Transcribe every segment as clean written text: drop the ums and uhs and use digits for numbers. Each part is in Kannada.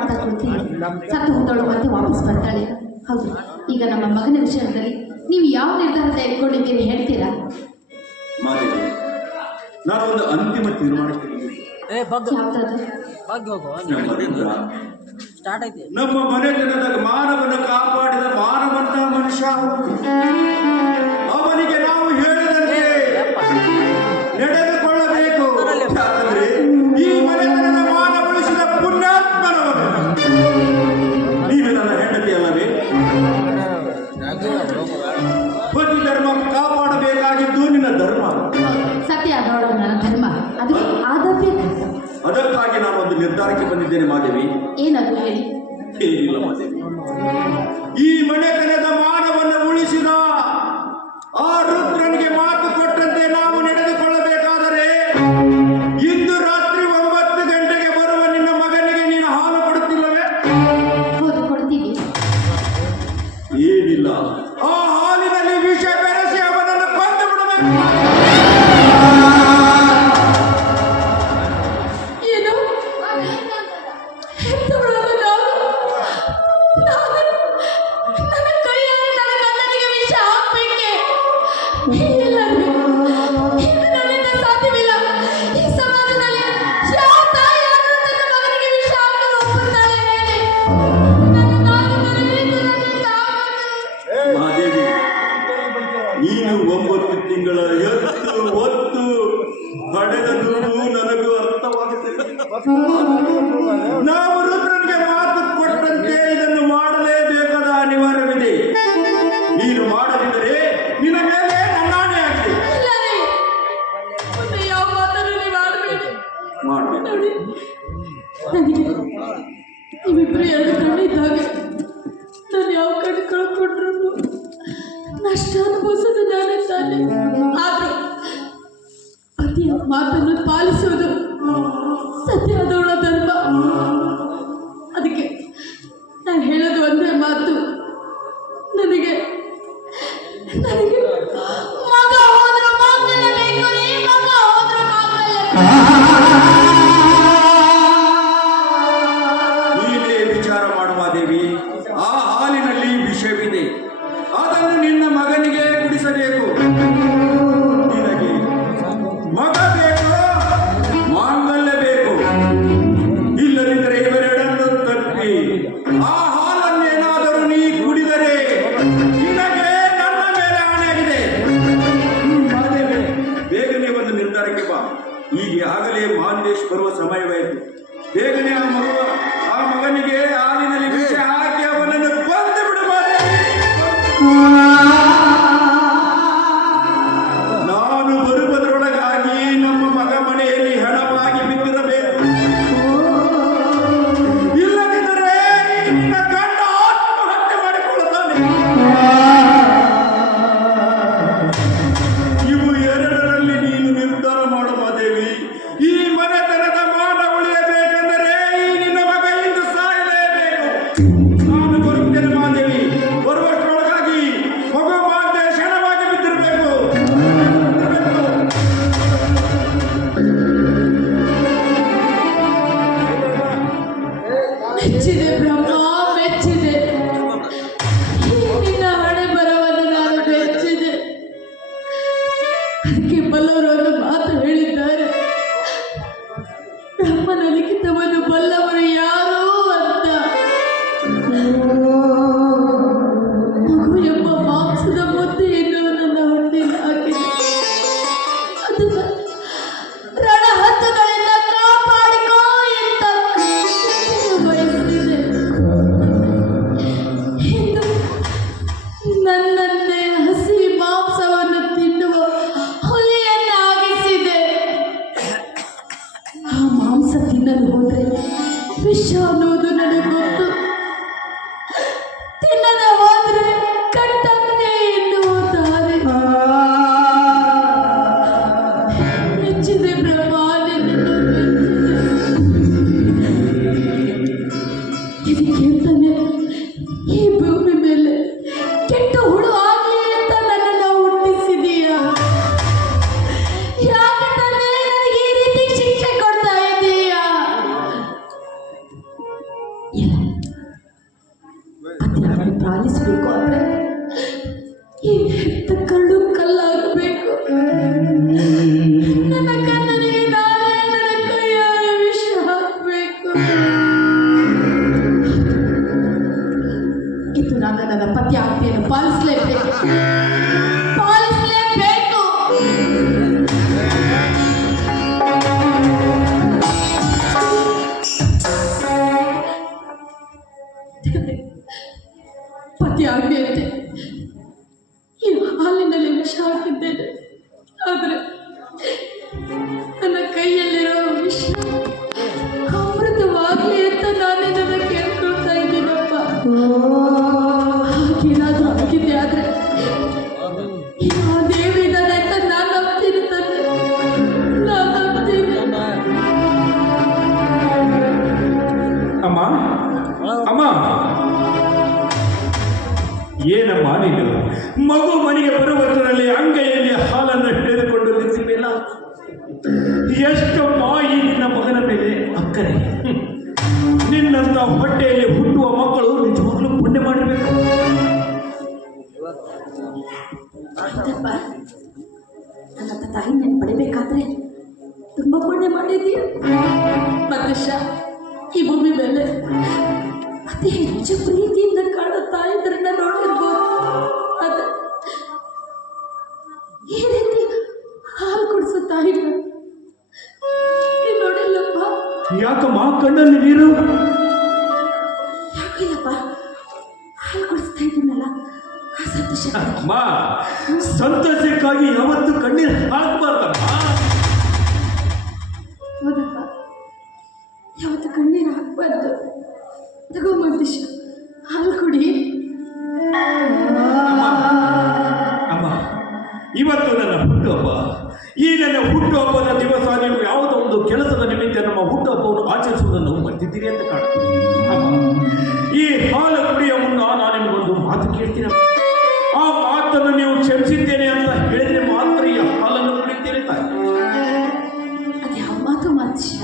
ಮಾಡ್ತಾ ಕೊಡ್ತೀನಿ, ಸತ್ತು ಹೋದವಳು ಮತ್ತೆ ವಾಪಸ್ ಬರ್ತಾಳೆ. ಹೌದು, ಈಗ ನಮ್ಮ ಮಗನ ವಿಷಯದಲ್ಲಿ ನೀವು ಯಾವ ನಿರ್ಧಾರ ತೆಗೆದುಕೊಂಡಿದ್ದೀರಿ ಹೇಳ್ತೀರಾ? ನಾನೊಂದು ಅಂತಿಮ ತೀರ್ಮಾನಕ್ಕೆ ನಮ್ಮ ಮನೆತನದ ಮಾನವನ ಕಾಪಾಡಿದ ಮಾನವಂತ ಮನುಷ್ಯ ಅವನಿಗೆ ನಾವು ಹೇಳಿದಂತೆ ನಡೆದುಕೊಳ್ಳಬೇಕು. ಈ ಮನೆತನದ ಮಾನ ಉಳಿಸಿದ ಪುಣ್ಯಾತ್ಮನವನು ನೀನು ನನ್ನ ಹೆಂಡತಿ ಅಲ್ಲವೇ? ಪತಿ ಧರ್ಮ ಕಾಪಾಡಬೇಕಾಗಿದ್ದು ನಿನ್ನ ಧರ್ಮ. ಸತ್ಯ ಆದವಳು ನನ್ನ ಧರ್ಮ, ಅದು ಆಗಬೇಕು. ಅದಕ್ಕಾಗಿ ನಾನೊಂದು ನಿರ್ಧಾರಕ್ಕೆ ಬಂದಿದ್ದೇನೆ ಮಾದೇವಿ. ಏನದು ಹೇಳಿ? ಏನಿಲ್ಲ ಮಾದೇವಿ, ಈ ಮನೆತನದ ಮಾನವನ್ನು ಉಳಿಸಿದ ಆ ರುದ್ರನಿಗೆ ಮಾತು ಕೊಟ್ಟಂತೆ ನಾವು ನಡೆದುಕೊಳ್ಳಬೇಕಾದರೆ ಇಂದು ರಾತ್ರಿ 9 ಗಂಟೆಗೆ ಬರುವ ನಿನ್ನ ಮಗನಿಗೆ ನೀನು ಹಾಲು ಕೊಡುತ್ತಿಲ್ಲವೇ? ಹೌದು, ಕೊಡ್ತೀವಿ. ಏನಿಲ್ಲ, ಆ ಹಾಲಿನಲ್ಲಿ ವಿಷ ಬೆರೆಸಿ ಅವನನ್ನು ಕೊಂದು ಬಿಡಬೇಕು. ನೀನು 9 ತಿಂಗಳ ಹೊತ್ತು ಪಡೆದದ್ದು ನನಗೂ ಅರ್ಥವಾಗುತ್ತಿದೆ. ನಾವು ರುದ್ರನಿಗೆ ಮಾತು ಕೊಟ್ಟಂತೆ ಇದನ್ನು ಮಾಡಲೇಬೇಕಾದ ಅನಿವಾರ್ಯವಿದೆ. ನೀನು ಮಾಡದಿದ್ದರೆ ನಿನ್ನ ಮೇಲೆ ನನ್ನಾಣೆ ಆಗಿದೆ. ಯಾವ ಮಾತನ್ನು ನೀವು ಮಾಡಬೇಡಿ. ನೀವಿಬ್ಬರು 2 ಕಣ್ಣಿದ್ದಾಗ ನಾನು ಯಾವ ಕಣ್ಣು ಕಳ್ಕೊಂಡ್ರು ನಷ್ಟ ಅನುಭವಿಸೋದು ನಾನೇ ತಾನೆ. ಆದರೂ ಪತಿಯ ಮಾತನ್ನು ಪಾಲಿಸುವುದು ಸತ್ಯವಾದವಳ ಧರ್ಮ. ಅದಕ್ಕೆ ನಾನು ಹೇಳೋದು ಒಂದೇ ಮಾತು, ನನಗೆ ಮಗ ಹೋದ್ರು ಮಾಂಗಲ್ಯ ಬೇಕು ರೀ, ಮಗ ಹೋದ್ರು ಮಾಂಗಲ್ಯ. ನೀನೇ ವಿಚಾರ ಮಾಡುವ ದೇವಿ. ಆ ಹಾಲಿನಲ್ಲಿ ವಿಷವಿದೆ, ಅದನ್ನು ನಿನ್ನ ಮಗನಿಗೆ ಕುಡಿಸಬೇಕು. ನಿನಗೆ ಮಗ ಬೇಕು, ಮಾಂಗಲ್ಯ ಬೇಕು. ಇಲ್ಲದಿದ್ದರೆ ಇವೆರಡನ್ನು ತಪ್ಪಿ ಆ ಹಾಲನ್ನೇನಾದರೂ ನೀ ಕುಡಿದರೆ ನಿನಗೆ ನನ್ನ ಮೇಲೆ ಆಣೆಯಾಗಿದೆ. ಬೇಗನೆ ಒಂದು ನಿರ್ಧಾರಕ್ಕೆ ಬಾ. ಈಗ ಆಗಲೇ ಮಾಂದೇಶ್ ಬರುವ ಸಮಯವಾಯಿತು. ಬೇಗನೆ ಆ ಮಗನಿಗೆ ಹಾಲಿನಲ್ಲಿ ವಿಷ ಹಾಕಿ ಅವನನ್ನು ಕೊಂದು ಬಿಡು ಮಾದೇವಿ. ನಾನು ಬರುವುದರೊಳಗಾಗಿ ನಮ್ಮ ಮಗ ಮನೆಯಲ್ಲಿ ಹಣವಾಗಿ ಬಿದ್ದಿರಬೇಕು. ಇಲ್ಲದಿದ್ದರೆ ನಿನ್ನ ಗಂಡ ಆತ್ಮಹತ್ಯೆ ಮಾಡಿಕೊಳ್ಳುತ್ತಾನೆ. ಇವು ಎರಡರಲ್ಲಿ ನೀನು ನಿರ್ಧಾರ ಮಾಡು ಮಾದೇವಿ. ಈ ಮನೆತನದ ಮಾನ ಉಳಿಯಬೇಕೆಂದರೆ ಈ ನಿನ್ನ ಮಗ ಇಂದು ಸಾಯಲೇಬೇಕು. ನಾನು ಬರುತ್ತೇನೆ ಮಾದೇವಿ. ಬರುವಷ್ಟರೊಳಗಾಗಿ ಮಗು ಮಾತೆ ಶರಣವಾಗಿ ಬಿದ್ದಿರಬೇಕು. ಮೆಚ್ಚಿದೆ ಬ್ರಹ್ಮ, ಮೆಚ್ಚಿದೆ. ನಿನ್ನ ಹಣೆ ಬರವನ್ನು ನಾನು ಮೆಚ್ಚಿದೆ. ಅದಕ್ಕೆ ಬಲ್ಲವರು ಒಂದು ಮಾತು ಹೇಳಿದ್ದಾರೆ, ಬ್ರಹ್ಮನ ಲಿಖಿತವನ್ನು ಬಲ್ಲವರು ಯಾರು ಅಂತ. ಮಗು ಎಂಬ ಮಾಂಸದ ಮುದ್ದೆಯನ್ನು ನನ್ನ ಹೊಟ್ಟೆಯಲ್ಲಿ ಹಾಕಿದೆ. ಅದನ್ನು ರಣಹದ್ದುಗಳಿಂದ ಕಾಪಾಡಿಕೋ ಅಂತ ಬಯಸಿದೆ. ಇಂದು ನನ್ನನ್ನೇ ಹಸಿ ಮಾಂಸವನ್ನು ತಿನ್ನುವ ಹುಲಿಯನ್ನಾಗಿಸಿದೆ. ಆ ಮಾಂಸ ತಿನ್ನಲು ಹೋದರೆ ವಿಷ ಅನ್ನೋದು ನನಗೆ ಗೊತ್ತು. ತಿನ್ನದೆ ಹೋದ್ರೆ ಕಟ್ಟನ್ನೇ ಎನ್ನುತ್ತಾರೆ. ಮೆಚ್ಚಿದೆ ಬ್ರಹ್ಮ, ನಿನ್ನನ್ನು ಮೆಚ್ಚಿದೆ. ಇದಕ್ಕೆ ಅಂತಾನೆ ಈ ಭೂಮಿ ಮೇಲೆ ಕೆಟ್ಟ ಹುಳು ಆಗ್ಲಿ ಅಂತ ನನ್ನನ್ನು ಹುಟ್ಟಿಸಿದೀಯ. ಯಾಕೆ ತಂದೆ ನನಗೆ ಈ ರೀತಿ ಶಿಕ್ಷೆ ಕೊಡ್ತಾ ಇದ್ದೀಯಾ? ಇಲ್ಲ, ಪತಿಯಾಗಿ ಪಾಲಿಸಬೇಕು ಅಂದ್ರೆ ಈ ಹೆತ್ತ ಕಳ್ಳು ಕಲ್ಲಾಗಬೇಕು. ನನ್ನ ಕಣ್ಣನಿಗೆ ನಾನೇ ನನ್ನ ಕೈಯಾರೆ ವಿಷ ಹಾಕಬೇಕು. ಇದು ನಾನು ನನ್ನ ಪತಿ ಆಜ್ಞೆಯನ್ನು ಪಾಲಿಸಲೇಬೇಕು. ಪತಿ ಆಜ್ಞೆಯಂತೆ ಈ ಹಾಲಿನಲ್ಲಿ ವಿಷ ಹಾಕಿದ್ದೇನೆ. ಆದರೆ ನನ್ನ ಕೈಯಲ್ಲಿರೋ ವಿಷ ಅಮೃತವಾಗಲಿ ಅಂತ ನಾನೇ ನನ್ನ ಕೇಳ್ಕೊಳ್ತಾ ಇದ್ದೀನಪ್ಪ. ಹಾಗೇನಾದ್ರೂ ಆಗಿದ್ದೆ ಆದ್ರೆ ಆ ದೇವಿ ಇದ್ದಾನೆ ಅಂತ ನಾನು ನಂಬ್ತೀನಿ ತಂದೆ, ನಾನು ನಂಬ್ತೀನಿ. ಅಮ್ಮ ಅಮ್ಮ, ಏನಮ್ಮ ನೀನು ಮಗು ಮನೆಗೆ ಬರುವುದರಲ್ಲಿ ಅಂಗೈಯಲ್ಲಿ ಹಾಲನ್ನು ಹಿಡಿದುಕೊಂಡು ನಿಂತಿಲ್ಲ. ಎಷ್ಟಮ್ಮ ಈ ನಿನ್ನ ಮಗನ ಮೇಲೆ ಅಕ್ಕರೆ. ನಿನ್ನಂತ ಹೊಟ್ಟೆಯಲ್ಲಿ ಹುಟ್ಟುವ ಮಕ್ಕಳು ನಿಜವಾಗ್ಲೂ ಪುಣ್ಯ ಮಾಡಬೇಕು. ಆಯ್ತಪ್ಪ, ನನ್ನ ತಾಯಿ ನಾನು ಪಡಿಬೇಕಾದ್ರೆ ತುಂಬ ಪುಣ್ಯ ಮಾಡಿದ್ದೀಯ. ಮನುಷ್ಯ ಈ ಭೂಮಿ ಮೇಲೆ ಅತಿ ಹೆಚ್ಚು ಪ್ರೀತಿಯಿಂದ ಕಾಣೋ ತಾಯಿದ್ರನ್ನ ನೋಡಿರ್ಬೋದು. ಅದು ಈ ರೀತಿ ಹಾಲು ಕುಡಿಸೋ ತಾಯಿನ ನೋಡಿಲ್ಲಪ್ಪ. ಯಾಕಮ್ಮ ಕಣ್ಣಲ್ಲಿ ನೀರು? ಯಾಕಿಲ್ಲಪ್ಪ, ಹಾಲು ಕುಡಿಸ್ತಾ ಇದ್ದೀನಲ್ಲ ಆ ಸಂತೋಷ. ಅಮ್ಮ, ಸಂತೋಷಕ್ಕಾಗಿ ಯಾವತ್ತು ಕಣ್ಣೀರು ಹಾಕಬಾರ್ದಮ್ಮ. ಹೌದಪ್ಪ, ಯಾವತ್ತು ಕಣ್ಣೀರು ಹಾಕಬಾರ್ದು. ತಗೋ ಮನುಷ್ಯ, ಹಾಲು ಕುಡಿ. ಅಮ್ಮ, ಇವತ್ತು ನನ್ನ ಹುಟ್ಟುಹಬ್ಬ. ಈ ನನ್ನ ಹುಟ್ಟುಹಬ್ಬದ ದಿವಸ ನೀವು ಯಾವುದೋ ಒಂದು ಕೆಲಸದ ನಿಮಿತ್ತ ನಮ್ಮ ಹುಟ್ಟುಹಬ್ಬವನ್ನು ಆಚರಿಸುವುದನ್ನು ಮರ್ತಿದ್ದೀರಿ ಅಂತ ಕಾಣುತ್ತೆ. ಅಮ್ಮ, ಈ ಹಾಲು ಕುಡಿಯ ಮುನ್ನ ನಾನು ನಿಮಗೊಂದು ಮಾತು ಕೇಳ್ತೀನಿ. ಆ ಮಾತನ್ನು ನೀವು ಕ್ಷಮಿಸಿದ್ದೇನೆ ಅಂತ ಹೇಳಿದ್ರೆ ಮಾತ್ರ ಈ ಹಾಲನ್ನು ಕುಡಿತೀರಿ ತಾಯಿ. ಅದ್ಯಾವ ಮಾತು ಮನುಷ್ಯ?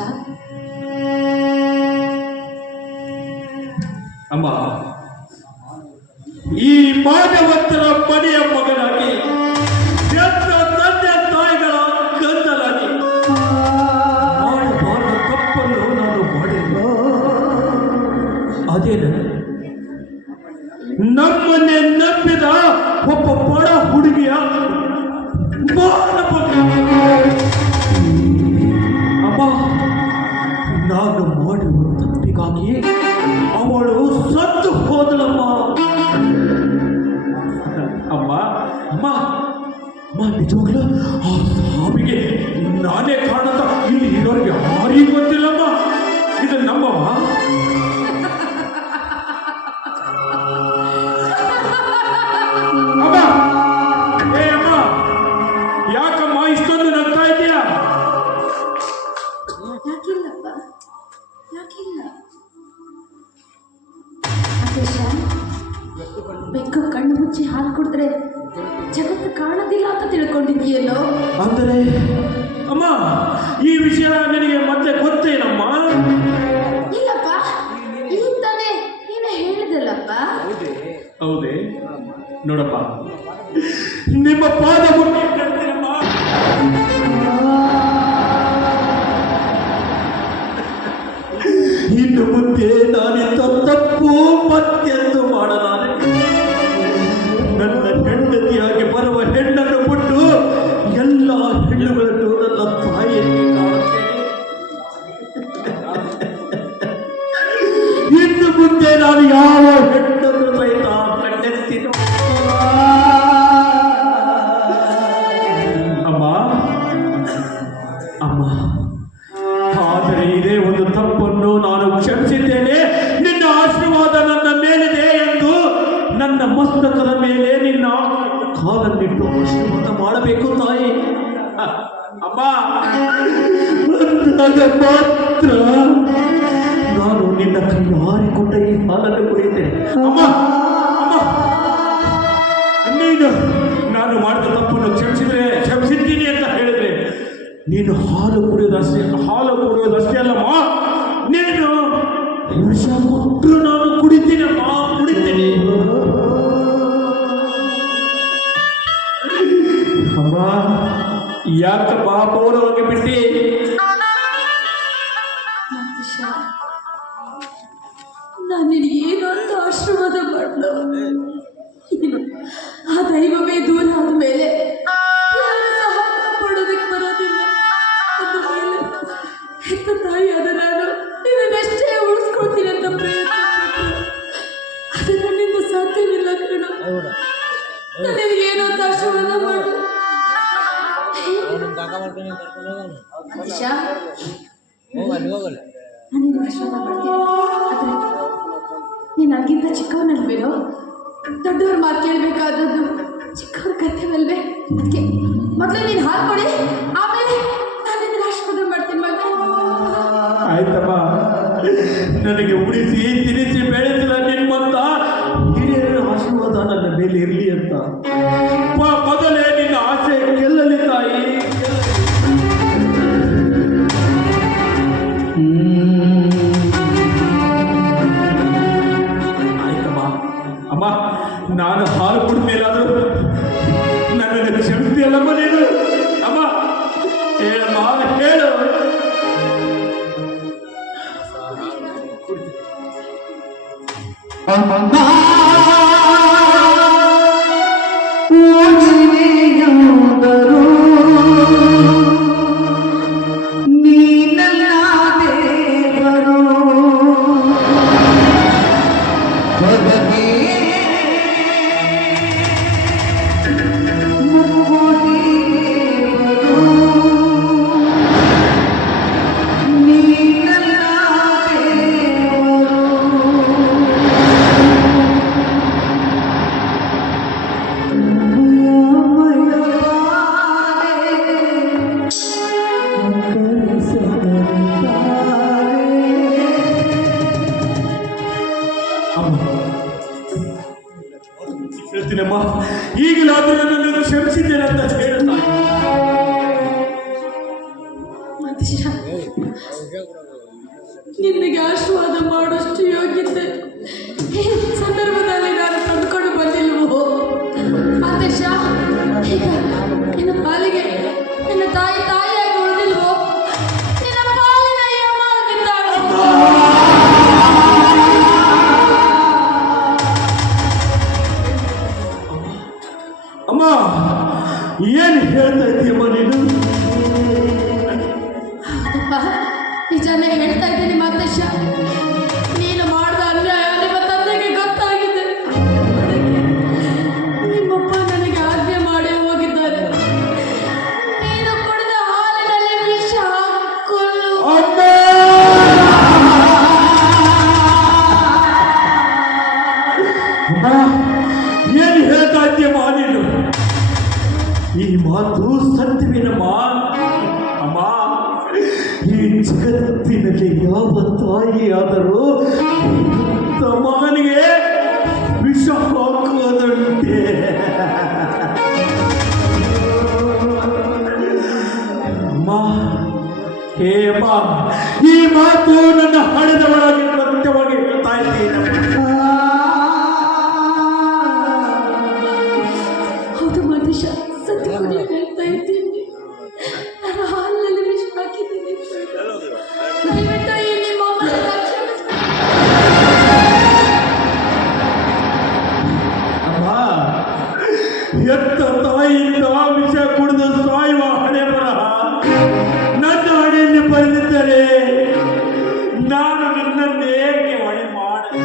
ಅಮ್ಮ, ಈ ಮಾನವತ್ತರ ಮನೆಯ ಮಗನಾಗಿ ಎತ್ತ ತಂದೆ ತಾಯಿಗಳ ಗಂಧಲಾಗಿ ಮಾಡಬಾರದ ತಪ್ಪನ್ನು ನಾನು ಮಾಡಿಲ್ಲ. ಅದೇನು, ನಮ್ಮನ್ನೇ ನಂಬಿದ ಒಬ್ಬ ಬಡ ಹುಡುಗಿಯ ಅಮ್ಮ, ನಾನು ಮಾಡುವ ತಪ್ಪಿಗಾಗಿ ಅವಳು ಸತ್ತು ಹೋದಳಮ್ಮ. ಅಮ್ಮ ಅಮ್ಮ ಅಮ್ಮ, ನಿಜವಾಗ್ಲೂ ಆ ಸಾವಿಗೆ ನಾನೇ ಕಾರಣ ಇಲ್ಲಿ ಇರೋರಿಗೆ ಯಾರಿಗೂ ಗೊತ್ತಿಲ್ಲಮ್ಮ. ಇದು ನಮ್ಮಮ್ಮ. ಅಮ್ಮ, ಏ ಅಮ್ಮ, ಯಾಕಮ್ಮ ಇಷ್ಟೊಂದು ನಗ್ತಾ ಇದೆಯಾ? ಯಾಕಿಲ್ಲಪ್ಪ, ಯಾಕಿಲ್ಲ. ಅದೇಶ, ಬೆಕ್ಕು ಕಣ್ಣು ಮುಚ್ಚಿ ಹಾಲು ಕುಡಿದ್ರೆ ಜಗತ್ತು ಕಾಣೋದಿಲ್ಲ ಅಂತ ತಿಳ್ಕೊಂಡಿದ್ದೀಯಲ್ಲೋ? ಅಂದರೆ ಅಮ್ಮ, ಈ ವಿಷಯ ನಿನಗೆ ಮತ್ತೆ ಗೊತ್ತೇನಮ್ಮ? ಇಲ್ಲಪ್ಪ, ಈಗ ತಾನೇ ನೀನು ಹೇಳಿದಲ್ಲಪ್ಪ. ಹೌದೇ? ನೋಡಪ್ಪ, ನಿಮ್ಮ ಪಾದ ಮುಟ್ಟಿ ಕೇಳ್ತೀನಮ್ಮ. ಇನ್ನು ಮುಂದೆ ನಾನಿಂತ ತಪ್ಪು ಮತ್ತೆಂದು ಮಾಡಲಾರೆ. ನನ್ನ ಹೆಂಡತಿಯಾಗಿ ಬರುವ ಹೆಣ್ಣನ್ನು ಬಿಟ್ಟು ಎಲ್ಲ ಹೆಣ್ಣುಗಳನ್ನು ನನ್ನ ತಾಯಿಯಲ್ಲಿ ಕಾಣುತ್ತೇನೆ. ಇನ್ನು ಮುಂದೆ ನಾನು ಯಾವ ಹೆಣ್ಣನ್ನು ಸಹಿತ ಕಣ್ಣೆತ್ತಿನ ಅಮ್ಮ ಅಮ್ಮ, ಆದರೆ ಇದೇ ಒಂದು ತಪ್ಪನ್ನು ನಾನು ಕ್ಷಮಿಸಿದ್ದೇನೆ. ನಿನ್ನ ಆಶೀರ್ವಾದ ನನ್ನ ಮೇಲಿದೆ ಎಂದು ನನ್ನ ಮಸ್ತಕದ ಮೇಲೆ ನಿನ್ನ ಕಾಲನ್ನಿಟ್ಟು ಆಶೀರ್ವಾದ ಮಾಡಬೇಕು ತಾಯಿ. ಅಮ್ಮ, ಅಂದಾಗ ಮಾತ್ರ ನಾನು ನಿನ್ನ ಕೈ ಹಾರಿಕೊಂಡ ಈ ಹಾಲನ್ನು ಕುಡಿಯುತ್ತೇನೆ. ಅಮ್ಮ ಅಮ್ಮ, ನೀನು ನಾನು ಮಾಡಿದ ತಪ್ಪನ್ನು ಕ್ಷಮಿಸಿದ್ದೀನಿ ಅಂತ ಹೇಳಿದ್ರೆ ನೀನು ಹಾಲು ಕುಡಿಯೋದಷ್ಟೇ ಅಲ್ಲಮ್ಮ, ನೀನು ಕೊಟ್ಟರು ನಾನು ಕುಡಿತೀನಮ್ಮ, ಕುಡಿತೀನಿ. ಅಮ್ಮ, ಯಾಕಪ್ಪ ಮೌನವಾಗಿ ಬಿಟ್ಟಿ? ನಾನು ನಿನಗೇನು ಅಂತ ಆಶೀರ್ವಾದ ಮಾಡಲು ಆ ದೈವವೇ ದೂರ ಆದ ಮೇಲೆ ಯಾರು ಸಹ ಕಾಪಾಡೋದಕ್ಕೆ ಬರೋದಿಲ್ಲ. ಅಂದ ಮೇಲೆ ಹೆತ್ತ ತಾಯಿಯಾದ ನಾನು ನಿನ್ನಷ್ಟೇ ಉಳಿಸ್ಕೊಳ್ತೀನಿ ಅಂತ ಪ್ರಯತ್ನ ಪಟ್ಟೆ. ಅದು ನನ್ನಿಂದ ಸಾಧ್ಯವಿಲ್ಲ ಕಣೋ. ನಾನು ನಿನಗೇನು ಅಂತ ಆಶೀರ್ವಾದ ಮಾಡು. ನಾನು ಆಶೀರ್ವಾದ ಮಾಡ್ತೀನಿ. ಆದರೆ ನೀನು ನನಗಿಂತ ಚಿಕ್ಕವನಲ್ವೇನೋ? ದೊಡ್ಡವ್ರ ಮಾತು ಕೇಳಬೇಕಾದದ್ದು ಚಿಕ್ಕವ್ರ ಕರ್ತವ್ಯವಲ್ವೇ? ಅದಕ್ಕೆ ಮೊದಲು ನೀನು ಹಾಲು ಕೊಡಿ, ಆಮೇಲೆ ನಾನು ನಿನಗೆ ಆಶೀರ್ವಾದ ಮಾಡ್ತೀನಿ ಮಗ. ಆಯ್ತಮ್ಮ, ನನಗೆ ಉಳಿಸಿ ತಿನಿಸಿ ಬೆಳೆಸಿದ ನಿಮ್ಮಂತ ಹಿರಿಯರ ಆಶೀರ್ವಾದ ನನ್ನ ಮೇಲೆ ಇರಲಿ ಅಂತ ಮೊದಲೇ ನಿನ್ನ ಆಸೆ ಗೆಲ್ಲಲಿ ತಾಯಿ. ಆಯ್ತಮ್ಮ. ಅಮ್ಮ, ನಾನು ಹಾಲು ಕುಡಿದ್ಮೇಲಾದ್ರೂ ನನ್ನನ್ನು ಕ್ಷಮಿಸ್ತೀಯಲ್ಲಮ್ಮ ನೀನು? ಅಮ್ಮ ಹೇಳಮ್ಮ, ಹೇಳು. ಹೇಳ್ತೀನಮ್ಮ, ಈಗಲಾದರೂ ನನ್ನನ್ನು ಕ್ಷಮಿಸಿದ್ದೇನೆ ಅಂತ ಹೇಳ್ತಾ. ನಿನಗೆ ಆಶೀರ್ವಾದ ಮಾಡೋಷ್ಟು ಯೋಗ್ಯತೆ ಈ ಸಂದರ್ಭದಲ್ಲಿ ನಾನು ತಂದುಕೊಂಡು ಬಂದಿಲ್ವೋ? ಆದೇಶ ಈಗ ನಿನ್ನ ಪಾಲಿಗೆ ನಿನ್ನ ತಾಯಿ ತಾಯಿಯಾಗಿ ಉಳಿದಿಲ್ವೋ? ನಿನ್ನ ಪಾಲಿನ ಯಮ ಆಗಿದ್ದಾಳೆ. ಅಮ್ಮ, ಏನು ಹೇಳ್ತಾ ಇದೀಯಮ್ಮ ನೀನು? ನಿಜಾನೇ ಹೇಳ್ತಾ ಇದ್ದೀನಿ ಮಾತೇಶ. ನೀನು ಮಾಡಿದ ಅನ್ಯಾಯ ನಿಮ್ಮ ತಂದೆಗೆ ಗೊತ್ತಾಗಿದೆ. ನಿಮ್ಮಪ್ಪ ನನಗೆ ಆಜ್ಞೆ ಮಾಡಿ ಹೋಗಿದ್ದಾರೆ. ನೀನು ಕುಡಿದ ಹಾಲಿನಲ್ಲಿ ವಿಷ ಹಾಕೊಳ್ಳು. ಏನು ಹೇಳ್ತಾ ಇದ್ದೀಯಮ್ಮ ನೀನು? ಈ ಮಾತು ಸತ್ಯವೇನಮ್ಮ? ಅಮ್ಮ, ಈ ಜಗತ್ತಿನಲ್ಲಿ ಯಾವ ತಾಯಿಯಾದರೂ ಮಗನಿಗೆ ವಿಷ ಹಾಕುವುದಂತೆ? ಅಮ್ಮ, ಹೇ ಅಮ್ಮ, ಈ ಮಾತು ನನ್ನ ಹಣದವರಾಗಿ ಸತ್ಯವಾಗಿ ಹೇಳ್ತಾ ಇದ್ದೀನಿ. ಹೌದು ಮಾತೇಶ, ಸತ್ಯವಾಗಿ ಹೇಳ್ತಾ ಇದ್ದೀನಿ. ನಾನು ಹಾಲಿನಲ್ಲಿ ವಿಷ ಹಾಕಿದ್ದೀನಿ. ದಯವಿಟ್ಟು ಈ ನಿಮ್ಮ ಅಮ್ಮನನ್ನ ಕ್ಷಮಿಸಿ. ಅಮ್ಮ, ಎತ್ತ ತಾಯಿಯಿಂದ ವಿಷ ಕುಡಿದು ಸಾಯುವ ಹಣೆ ಬರಹ ನನ್ನ ಹಣೆಯಲ್ಲಿ ಬರೆದಿದ್ದರೆ ನಾನು ನಿನ್ನನ್ನು ಏಕೆ ಹೊಣೆ ಮಾಡಿ?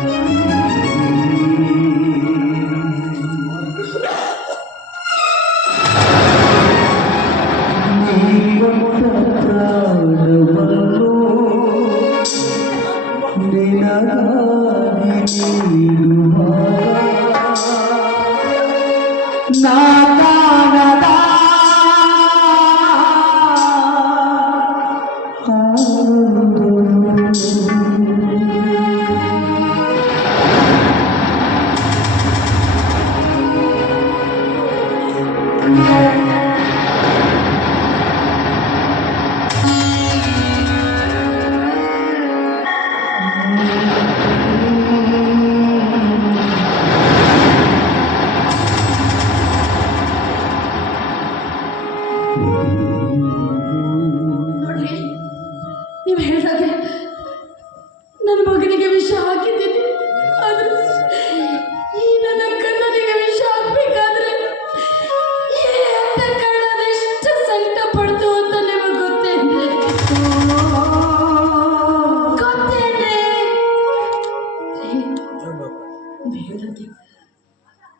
ಬೇಡಕ್ಕೆ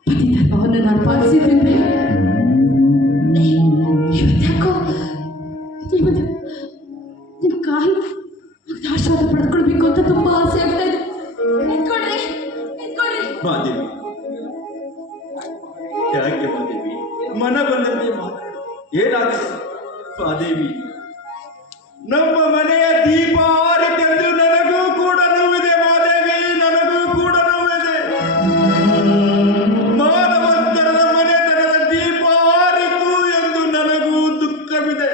ಪತಿ ಧರ್ಮವನ್ನು ನಾನು ಪಾಲಿಸಿದ್ದೇನೆ. ಇವತ್ತ್ಯಾಕೋ ಇವತ್ತು ನಿಮ್ಮ ಕಾಲು ಆಶೀರ್ವಾದ ಪಡ್ಕೊಳ್ಬೇಕು ಅಂತ ತುಂಬಾ ಆಸೆ ಆಗ್ತಾ ಇದೆ. ನಿಂತ್ಕೊಳ್ರಿ ನಿಂತ್ಕೊಳ್ರಿ. ಮಾದೇವಿ, ಯಾಕೆ ಮಾದೇವಿ ಮನ ಬಂದಂತೆ ಮಾತಾಡು, ಏನಾಗಿದೆ? ಮಾದೇವಿ, ನಮ್ಮ ಮನೆಯ ದೀಪ ಆರಿತೆಂದು ನನಗೂ ಕೂಡ ನೋವಿದೆ ಮಾದೇವಿ, ನನಗೂ ಕೂಡ ನೋವಿದೆ. ಮಾನವಂತರದ ಮನೆತನದ ದೀಪ ಆರಿತು ಎಂದು ನನಗೂ ದುಃಖವಿದೆ.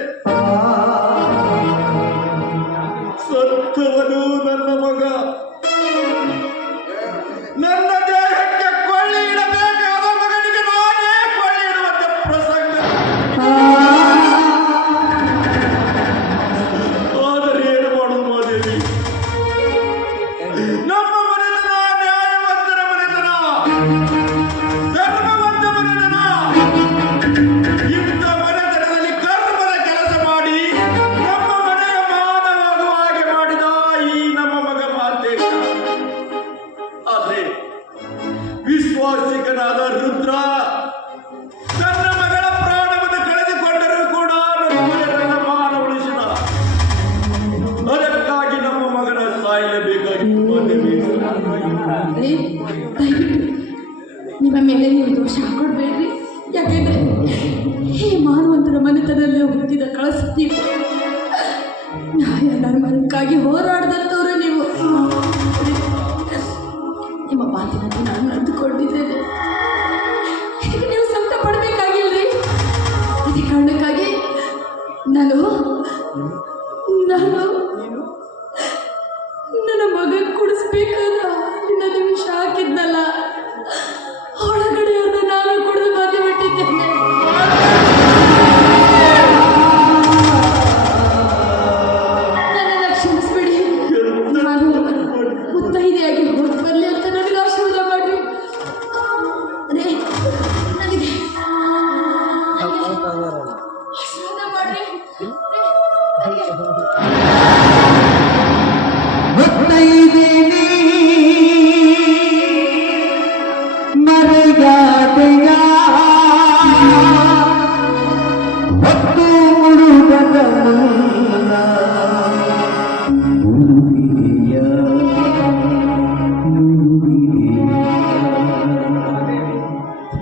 ಸತ್ತವನು ನನ್ನ ಮಗ, ನನ್ನ ದೇಹಕ್ಕೆ ಕೊಳ್ಳಿ ಇಡಬೇಕಾದ ಮಗನಿಗೆ ನಾನೇ ಕೊಳ್ಳಿ ಇಡುವಂತ ಪ್ರಸಂಗ. ಆದರೆ ಏನು ಮಾಡುವ ಮಾದೇವಿ, ನಮ್ಮ ಮನೆತನ ನ್ಯಾಯವಂತರ ಮನೆತನ, ಧರ್ಮವಂತ ಮನೆತನ. ಇಂಥ ಮನೆತನದಲ್ಲಿ ಕರ್ಮದ ಕೆಲಸ ಮಾಡಿ ನಮ್ಮ ಮನೆಯ ಮಾನವಾಗುವ ಹಾಗೆ ಮಾಡಿದ ಈ ನಮ್ಮ ಮಗ ಮಾದೇವ. ಆದರೆ ವಿಶ್ವಾಸಿಕನಾದ ರುದ್ರ ತನ್ನ ಮಗಳ ಪ್ರಾಣವನ್ನು ಕಳೆದುಕೊಂಡರೂ ಕೂಡ ನಮ್ಮ ಮನೆತನದ ಮಾನ ಉಳಿಸಿದ. ಅದಕ್ಕಾಗಿ ನಮ್ಮ ಮಗನ ಸಾಯಲೇಬೇಕಾಗಿತ್ತು ಮಾದೇವಿ. ರೀ, ದಯವಿಟ್ಟು ನಿಮ್ಮ ಮೇಲೆ ನೀವು ದೋಷ ಹಾಕೊಡ್ಬೇಡ್ರಿ. ಯಾಕೆಂದ್ರೆ ಈ ಮಾನವಂತರ ಮನೆತನಲ್ಲೇ ಹುಟ್ಟಿದ ಕಳಸತಿ ನ್ಯಾಯ ಧರ್ಮಕ್ಕಾಗಿ ಹೋರಾಡದಂತವ್ರು ನೀವು. ನಿಮ್ಮ ಮಾತಿನಂತೆ ನಾನು ನಡೆದುಕೊಂಡಿದ್ದೇನೆ. ಇದಕ್ಕೆ ನೀವು ಸಂಕಟ ಪಡಬೇಕಾಗಿಲ್ರಿ. ಅದೇ ಕಾರಣಕ್ಕಾಗಿ ನಾನು ನನ್ನ ಮಗ ಕುಡಿಸ್ಬೇಕಾದ ಹಾಲಿನ ನಿಮಿಷ ಹಾಕಿದ್ನಲ್ಲ, ಒಳಗಡೆ ಅದು ನಾನು ಕುಡಿದು ಬಂದು ಬಿಟ್ಟಿದ್ದೇನೆ. ನನ್ನನ್ನು ಕ್ಷಮಿಸ್ಬಿಡಿ. ನಾನು ಮುತ್ತೈದೆಯಾಗಿ ಹೋಗಿ ಬರಲಿ ಅಂತ ನನಗೆ ಆಶೀರ್ವಾದ ಮಾಡ್ರಿ. ಅದೇ ನನಗೆ ಆಶೀರ್ವಾದ ಮಾಡ್ರಿ. ಮರೆಯಾದೆಯ ಹೊತ್ತು ಮುಳುಗದ ಮುನ್ನ ಮುಳುಗಿದೆಯ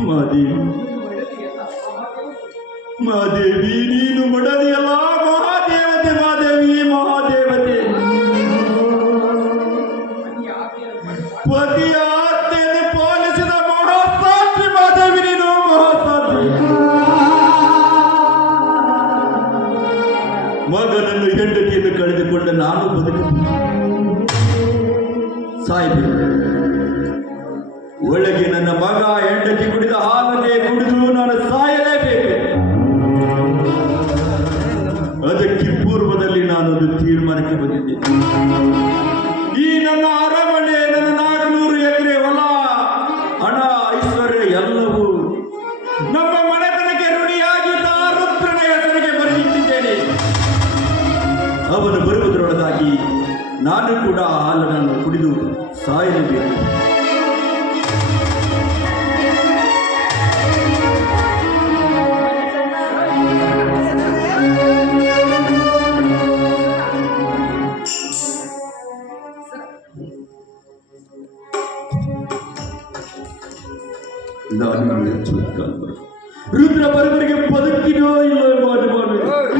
ಮಾದೇವಿ, ಮಾದೇವಿ ನೀನು ಮಡದಿಯಲ್ಲ, ಮಹಾದೇವತೆ ಮಾದೇವಿ, ಮಹಾದೇವತೆ. ಪತಿಯ ಆಜ್ಞೆಯನ್ನು ಪಾಲಿಸಿದ ಮಹಾಸಾಧ್ವಿ ಮಾದೇವಿ ನೀನು, ಮಹಾಸಾಧ್ವಿ. ಮಗನನ್ನು ಹೆಂಡತಿಯನ್ನು ಕಳೆದುಕೊಂಡ ನಾನು ಬದುಕು ಸಾಯಬೇಕು. ಒಳಗೆ ನನ್ನ ಮಗ ಹೆಂಡತಿ ಕುಡಿದ ಹಾಲನ್ನೇ ಕುಡಿದು ನಾನು ಸಾಯಲೇಬೇಕು. ಅದಕ್ಕೆ ಪೂರ್ವದಲ್ಲಿ ನಾನೊಂದು ತೀರ್ಮಾನಕ್ಕೆ ಬಂದಿದ್ದೆ. ಈ ನನ್ನ ಅರಮನೆ, ನನ್ನ 400 ಎಕರೆ ಹೊಲ, ಹಣ, ಐಶ್ವರ್ಯ ಎಲ್ಲವೂ ನಮ್ಮ ಮನೆತನಕ್ಕೆ ಋಣಿಯಾಗಿದ್ದ ರುದ್ರನ ಹೆಸರಿಗೆ ಬರೆದಿಟ್ಟಿದ್ದೇನೆ. ಅವನು ಬರುವುದರೊಳಗಾಗಿ ನಾನು ಕೂಡ ಆ ಹಾಲನ್ನು ಕುಡಿದು ಸಾಯಲೇಬೇಕು. ನಾನು ರುದ್ರ ಬರುವರಿಗೆ ಬದುಕಿನೋ ಇಲ್ಲ ಮಾಡಿ ಕಾಕ